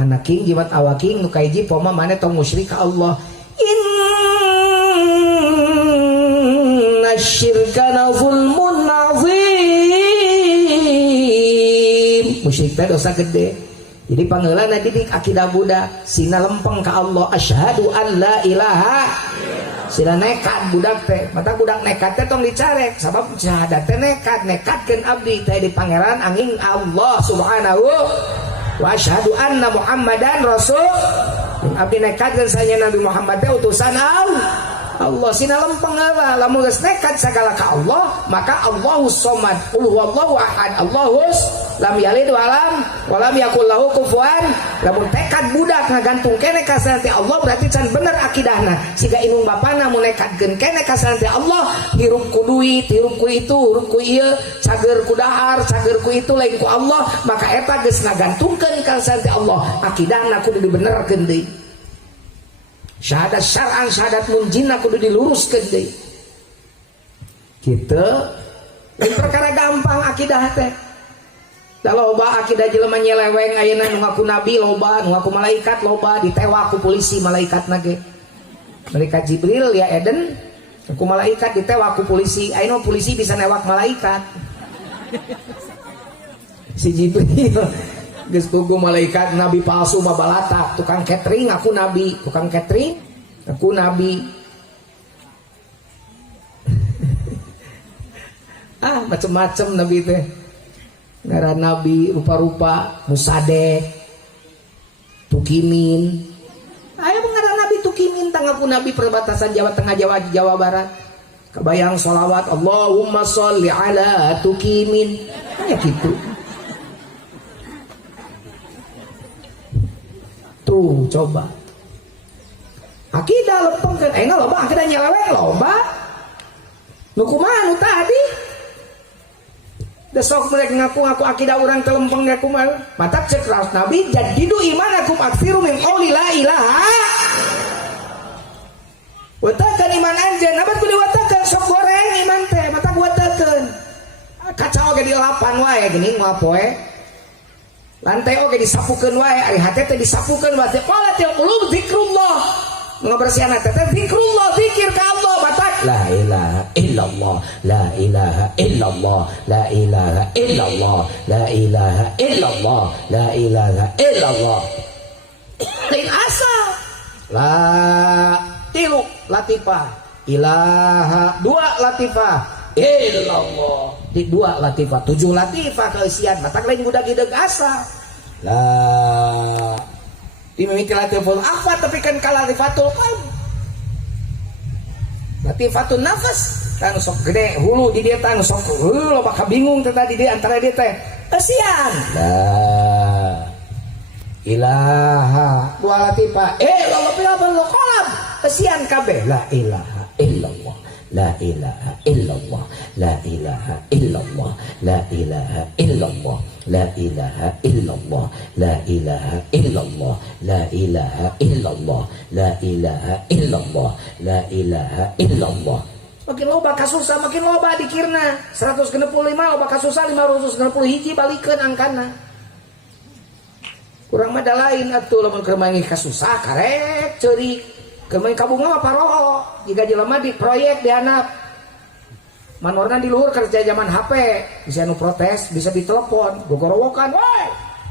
anak king jimat awaking nu kaiji poma mane tong musyrik ka Allah. Inna syirka la zulmun azim. Musyrik teh dosa gede. Jadi pangeulanna didik akidah Buddha sina lempeng ka Allah asyhadu an la ilaha sila nekat budak teh mata budak nekat teh tong dicarek sabab syahadat teh nekatkeun abdi teh di pangeran angin Allah subhanahu wa asyhadu anna muhammadan rasul abdi nekatkeun sanya Nabi Muhammad teh utusan Allah sina lempeng heula lamun geus nekat sagala ka Allah maka Allahus somad qul huwallahu ahad Allahus lam yalid walam walam yakul lahu kufuwan. Lamun tekad budak ngagantung kene ka sareng Allah berarti can bener akidahna siga inung bapana mun nekatkeun kene ka sareng Allah hirup ku duit hirup ku itu hirup ku ieu cager ku dahar cager ku itu lain ku Allah maka eta geus ngagantungkeun ka sareng Allah akidahna kudu dibenerkeun deui. Syahadat syar'an syahadat munjinna kudu diluruskeun deui. Kitu perkara gampang akidah teh. Da loba akidah jelema nyeleweng ayeuna nu ngaku nabi loba, nu ngaku malaikat loba, ditewa ku polisi malaikatna ge. Malaikat Jibril ya Eden, ku malaikat ditewa ku polisi. Ayeuna polisi bisa newak malaikat. Si Jibril geus puguh malaikat nabi palsu mah balatak, tukang catering aku nabi, tukang catering aku nabi. Macem-macem nabi teh. Ngaran nabi rupa-rupa Musadeh Tukimin aya ngaran nabi Tukimin tanggaku nabi perbatasan Jawa Tengah Jawa Barat kebayang sholawat Allahumma sholli ala Tukimin kayak gitu tuh coba akidah lempeng kan loba akidah nyeleweng loba nu kumaha nu tadi desok mereka ngaku akidah orang telempeng ngaku mal mata cek raus nabi jadidu imanakum aksiru min qawli la ilaha watakan iman anjeun nabat kudu watakan sok goreng iman teh mata watakan kacau ge di lapan wae geuning moal poe lantai oge disapukeun wae ari hate teh disapukeun wae qala ta qulub zikrullah ngabersihan hate teh zikrullah zikir ka Allah batak la ilaha illallah la ilaha illallah la ilaha illallah la ilaha illallah la ilaha illallah lain asal la tilu latifah ilaha dua latifah illallah di dua latifah 7 latifah keisian matak lain budak hideug asal la dimimiti latiful akhfa tapi kan kalatifatul qalb latifatun nafas kan sok gede hulu di dia tang sok lo bakal bingung tadi di antara dia teh kasihan la ilaha dua latifah lo apa lo kolam kasihan kabeh la ilaha illallah la ilaha illallah la ilaha illallah la ilaha illallah la ilaha illallah la ilaha illallah la ilaha illallah la ilaha illallah la ilaha illallah makin loba kasusah makin loba dikirna 165 loba kasusah 560 hiji balikeun angkana kurang mah da lain atuh lamun keur manggih kasusah karek ceurik keur main kabunga paroho jika jelema di proyek dihanap manorna di luhur kerja zaman HP bisa nu protes bisa ditelepon gogorowokan woi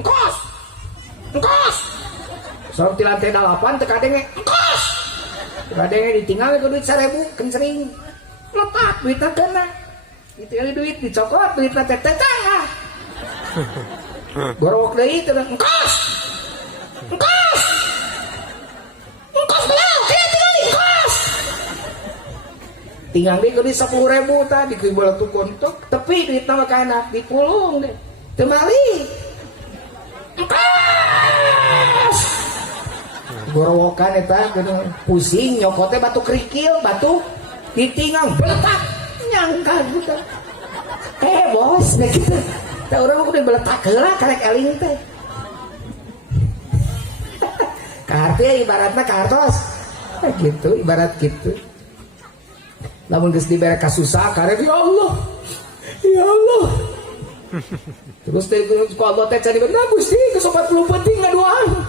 engkos sorong ti lantai 8 teu kadenge engkos kadenge ditinggal ke duit 1000 kencering letak duitna kena ditinggal duit dicokot duitna teh tetangga gorowok deui teh engkos tinggal di kudi 10.000 tadi kibul tukun tuk tepi duit nama kanak dipulung deh temali gorowokan eta pusing nyokotnya batu kerikil batu ditinggal beletak nyangka gitu bos deh gitu tak orang udah beletak heula karek eling teh kartu ibaratnya kartos gitu ibarat gitu namun geus dibere kasusah karek ya Allah terus teh ku Allah teh cari bener Gusti geus 40 penting ngaduaan